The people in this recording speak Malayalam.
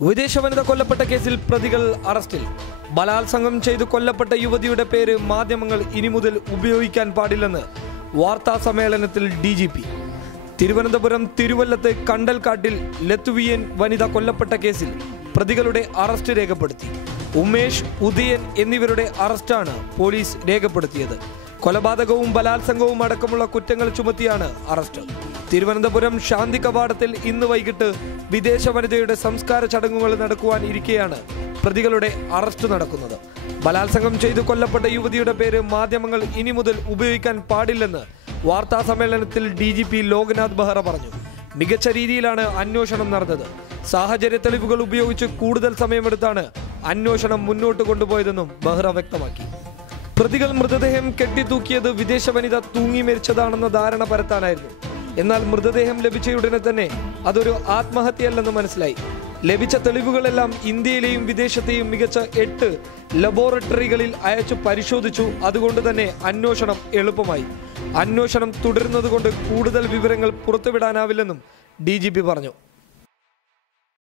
വിദേശ വനിത കൊല്ലപ്പെട്ട കേസിൽ പ്രതികൾ അറസ്റ്റിൽ. ബലാത്സംഗം ചെയ്ത് കൊല്ലപ്പെട്ട യുവതിയുടെ പേര് മാധ്യമങ്ങൾ ഇനി മുതൽ ഉപയോഗിക്കാൻ പാടില്ലെന്ന് വാർത്താ സമ്മേളനത്തിൽ ഡി ജി പി. തിരുവനന്തപുരം തിരുവല്ലത്ത് കണ്ടൽക്കാട്ടിൽ ലത്തുവിയൻ വനിത കൊല്ലപ്പെട്ട കേസിൽ പ്രതികളുടെ അറസ്റ്റ് രേഖപ്പെടുത്തി. ഉമേഷ് ഉദയൻ എന്നിവരുടെ അറസ്റ്റാണ് പോലീസ് രേഖപ്പെടുത്തിയത്. കൊലപാതകവും ബലാത്സംഗവും അടക്കമുള്ള കുറ്റങ്ങൾ ചുമത്തിയാണ് അറസ്റ്റ്. തിരുവനന്തപുരം ശാന്തി കവാടത്തിൽ ഇന്ന് വൈകിട്ട് വിദേശ വനിതയുടെ സംസ്കാര ചടങ്ങുകൾ നടക്കുവാൻ ഇരിക്കെയാണ് പ്രതികളുടെ അറസ്റ്റ് നടക്കുന്നത്. ബലാത്സംഗം ചെയ്തു കൊല്ലപ്പെട്ട യുവതിയുടെ പേര് മാധ്യമങ്ങൾ ഇനി മുതൽ ഉപയോഗിക്കാൻ പാടില്ലെന്ന് വാർത്താ സമ്മേളനത്തിൽ D G P Loknath Behera പറഞ്ഞു. മികച്ച രീതിയിലാണ് അന്വേഷണം നടന്നത്. സാഹചര്യ തെളിവുകൾ ഉപയോഗിച്ച് കൂടുതൽ സമയമെടുത്താണ് അന്വേഷണം മുന്നോട്ട് കൊണ്ടുപോയതെന്നും ബെഹ്റ വ്യക്തമാക്കി. പ്രതികൾ മൃതദേഹം കെട്ടിത്തൂക്കിയത് വിദേശ വനിത തൂങ്ങി മരിച്ചതാണെന്ന ധാരണ പരത്താനായിരുന്നു. എന്നാൽ മൃതദേഹം ലഭിച്ചയുടനെ തന്നെ അതൊരു ആത്മഹത്യയല്ലെന്ന് മനസ്സിലായി. ലഭിച്ച തെളിവുകളെല്ലാം ഇന്ത്യയിലെയും വിദേശത്തെയും മികച്ച എട്ട് ലബോറട്ടറികളിൽ അയച്ചു പരിശോധിച്ചു. അതുകൊണ്ട് തന്നെ അന്വേഷണം എളുപ്പമായി. അന്വേഷണം തുടരുന്നതുകൊണ്ട് കൂടുതൽ വിവരങ്ങൾ പുറത്തുവിടാനാവില്ലെന്നും ഡി പറഞ്ഞു.